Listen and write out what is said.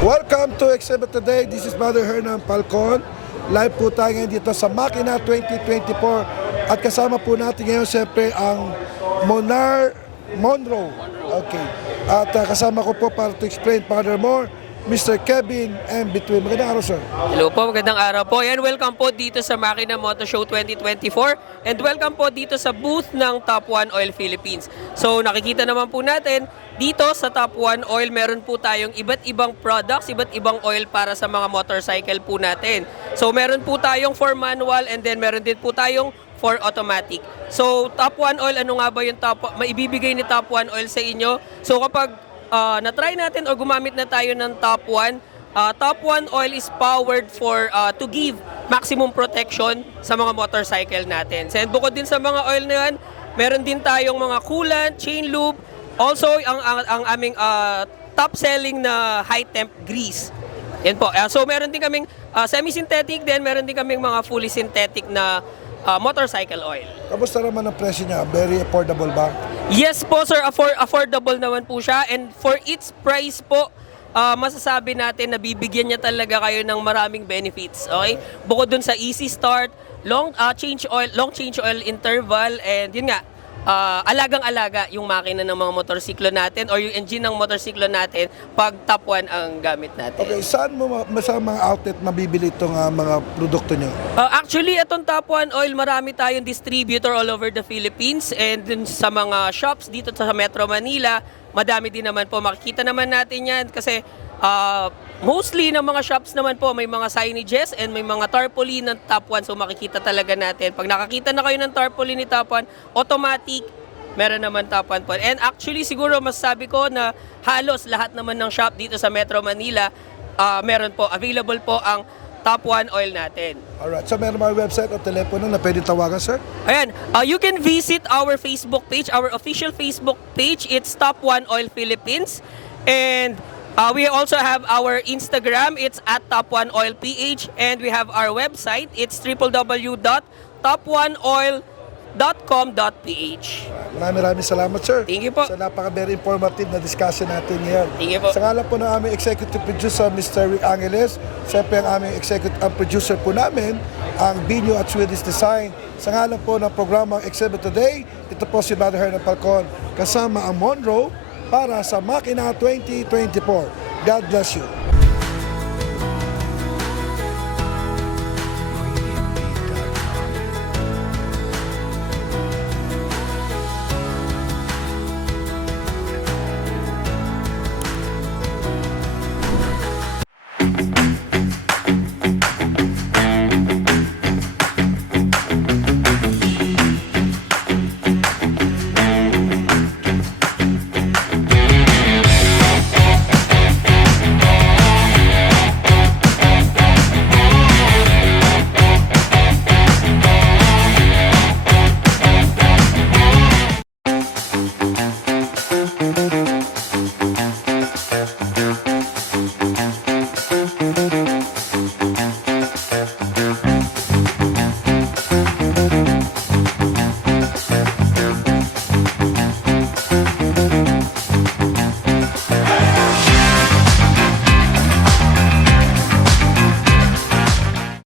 Welcome to Exhibit Today. This is Brother Hernan Falcon. Live po tayo ngayon dito sa Makina 2024. At kasama po natin ngayon siyempre ang Monroe. Okay. At kasama ko po para to explain furthermore, Mr. Kevin M. Between. Magandang araw, sir. Hello po, magandang araw po. Yan, welcome po dito sa Makina Moto Show 2024 and welcome po dito sa booth ng Top 1 Oil Philippines. So nakikita naman po natin dito sa Top 1 Oil, meron po tayong iba't ibang products, iba't ibang oil para sa mga motorcycle po natin. So meron po tayong for manual and then meron din po tayong for automatic. So Top 1 Oil, ano nga ba yung maibibigay ni Top 1 Oil sa inyo? So kapag na-try natin o gumamit na tayo ng Top 1, Top 1 Oil is powered for to give maximum protection sa mga motorcycle natin. And bukod din sa mga oil na yan, meron din tayong mga coolant, chain lube, also ang aming top selling na high temp grease. Yan po. So meron din kaming semi-synthetic, then meron din kaming mga fully synthetic na motorcycle oil. Kamusta naman ang presyo niya? Very affordable ba? Yes po sir, affordable naman po siya, and for its price po, masasabi natin na bibigyan niya talaga kayo ng maraming benefits. Okay? Bukod dun sa easy start, long change oil interval, and yun nga, alagang-alaga yung makina ng mga motorsiklo natin or yung engine ng motorsiklo natin pag Top 1 ang gamit natin. Okay, saan mo sa mga outlet mabibili itong mga produkto niyo? Actually, itong Top 1 Oil, marami tayong distributor all over the Philippines, and dun sa mga shops dito sa Metro Manila, madami din naman po. Makikita naman natin yan kasi mostly ng mga shops naman po may mga signages and may mga tarpaulin ng Top 1, so makikita talaga natin. Pag nakakita na kayo ng tarpaulin ni Top 1, automatic, meron naman Top 1 po. And actually siguro masasabi ko na halos lahat naman ng shop dito sa Metro Manila, meron po, available po ang Top 1 Oil natin. Alright, so meron mga website o telepono na pwede tawagan, sir? Ayan, you can visit our Facebook page, our official Facebook page. It's Top 1 Oil Philippines. And we also have our Instagram. It's at Top 1 Oil PH. And we have our website. It's www.top1oil.com.ph. Maraming salamat, sir. Thank you po. Sa very informative na discussion natin ngayon. Thank you po. Sa ngalan po ng aming executive producer, Mr. Rick Angeles, siyempre ang aming producer po namin, ang Binyo at Swedish Design. Sa ngalan po ng programang Exhibit Today, ito po si Brother Hernan Falcon, kasama ang Monroe para sa Makina 2024. God bless you.